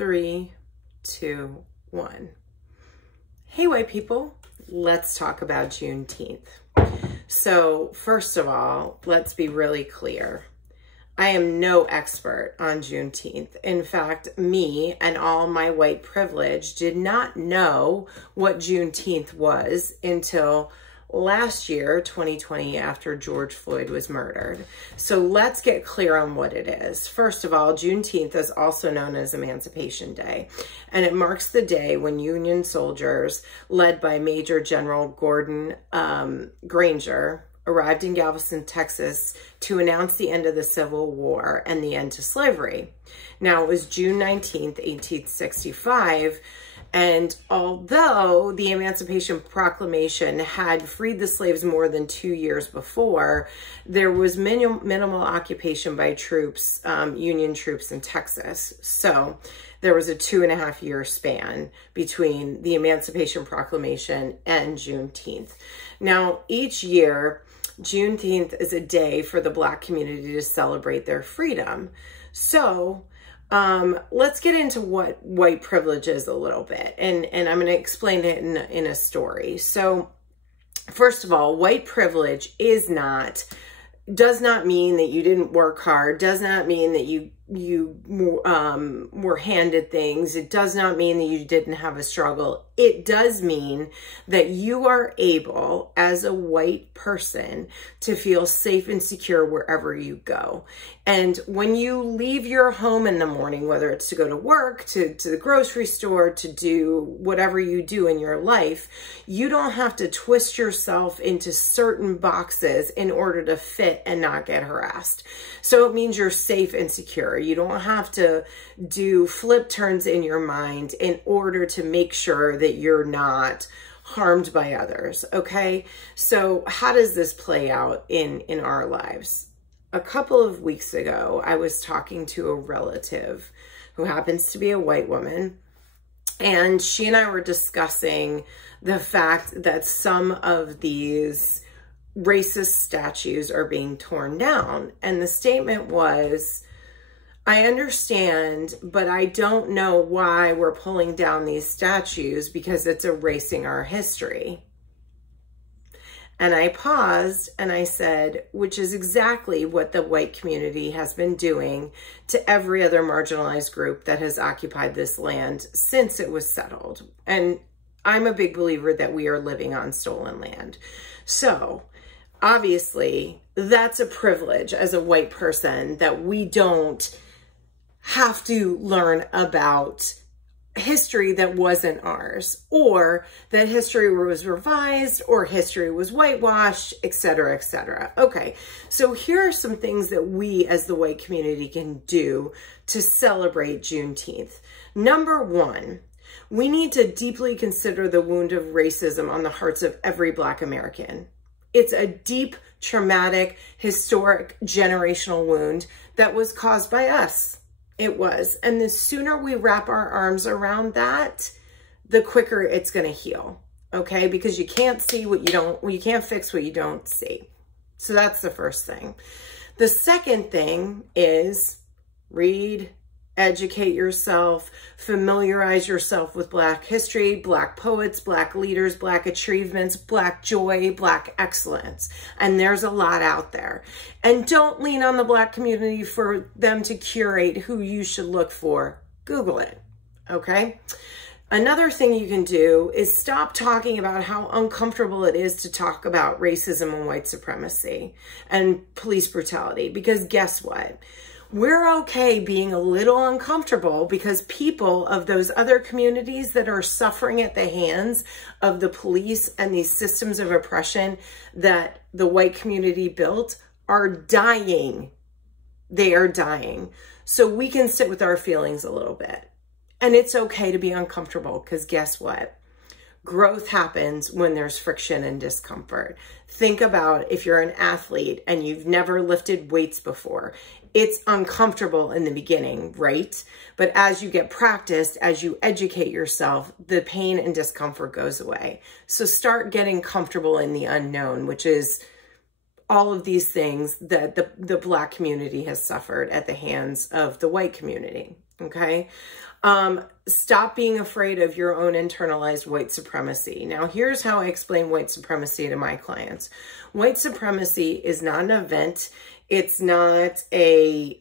3, 2, 1. Hey, white people, let's talk about Juneteenth. So first of all, let's be really clear. I am no expert on Juneteenth. In fact, me and all my white privilege did not know what Juneteenth was until last year, 2020, after George Floyd was murdered. So let's get clear on what it is. First of all, Juneteenth is also known as Emancipation Day, and it marks the day when Union soldiers, led by Major General Gordon Granger, arrived in Galveston, Texas to announce the end of the Civil War and the end to slavery. Now, it was June 19th, 1865, and although the Emancipation Proclamation had freed the slaves more than 2 years before, there was minimal occupation by troops, Union troops in Texas. So there was a 2.5-year span between the Emancipation Proclamation and Juneteenth. Now, each year, Juneteenth is a day for the Black community to celebrate their freedom. So let's get into what white privilege is a little bit, and I'm going to explain it in a story. So first of all, white privilege does not mean that you didn't work hard, does not mean that you were handed things. It does not mean that you didn't have a struggle. It does mean that you are able, as a white person, to feel safe and secure wherever you go. And when you leave your home in the morning, whether it's to go to work, to the grocery store, to do whatever you do in your life, you don't have to twist yourself into certain boxes in order to fit and not get harassed. So it means you're safe and secure. You don't have to do flip turns in your mind in order to make sure that you're not harmed by others, okay? So how does this play out in our lives? A couple of weeks ago, I was talking to a relative who happens to be a white woman, and she and I were discussing the fact that some of these racist statues are being torn down. And the statement was, I understand, but I don't know why we're pulling down these statues because it's erasing our history. And I paused and I said, which is exactly what the white community has been doing to every other marginalized group that has occupied this land since it was settled. And I'm a big believer that we are living on stolen land. So obviously that's a privilege as a white person, that we don't have to learn about history that wasn't ours, or that history was revised, or history was whitewashed, etc., etc. Okay, so here are some things that we as the white community can do to celebrate Juneteenth. Number one, we need to deeply consider the wound of racism on the hearts of every Black American. It's a deep, traumatic, historic, generational wound that was caused by us. It was. And the sooner we wrap our arms around that, the quicker it's going to heal. Okay? Because you can't see what you can't fix what you don't see. So that's the first thing. The second thing is read, educate yourself, familiarize yourself with Black history, Black poets, Black leaders, Black achievements, Black joy, Black excellence. And there's a lot out there. And don't lean on the Black community for them to curate who you should look for. Google it, okay? Another thing you can do is stop talking about how uncomfortable it is to talk about racism and white supremacy and police brutality, because guess what? We're okay being a little uncomfortable because people of those other communities that are suffering at the hands of the police and these systems of oppression that the white community built are dying. They are dying. So we can sit with our feelings a little bit. And it's okay to be uncomfortable, because guess what? Growth happens when there's friction and discomfort. Think about if you're an athlete and you've never lifted weights before. It's uncomfortable in the beginning, right? But as you get practiced, as you educate yourself, the pain and discomfort goes away. So start getting comfortable in the unknown, which is all of these things that the Black community has suffered at the hands of the white community, okay? Stop being afraid of your own internalized white supremacy. Now, here's how I explain white supremacy to my clients. White supremacy is not an event. It's not a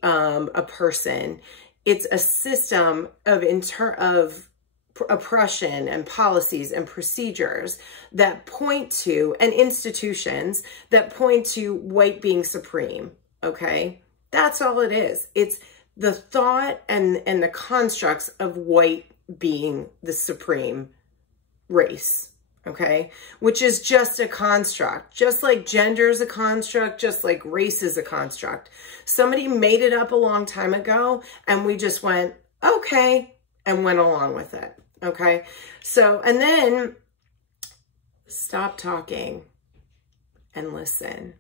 person. It's a system of oppression and policies and procedures that point to, and institutions that point to white being supreme, okay? That's all it is. It's the thought and the constructs of white being the supreme race, okay? Which is just a construct. Just like gender is a construct, just like race is a construct. Somebody made it up a long time ago and we just went, okay, and went along with it, okay? So, and then stop talking and listen.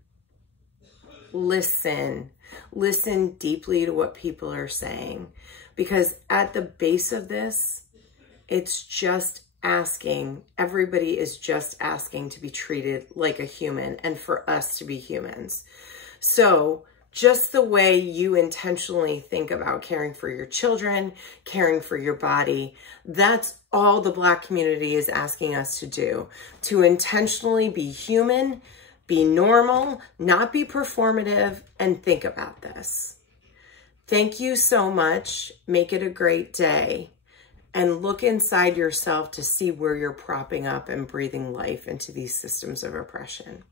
Listen. Listen deeply to what people are saying, because at the base of this, it's just asking. Everybody is just asking to be treated like a human and for us to be humans. So just the way you intentionally think about caring for your children, caring for your body, that's all the Black community is asking us to do, to intentionally be human, be normal, not be performative, and think about this. Thank you so much. Make it a great day. And look inside yourself to see where you're propping up and breathing life into these systems of oppression.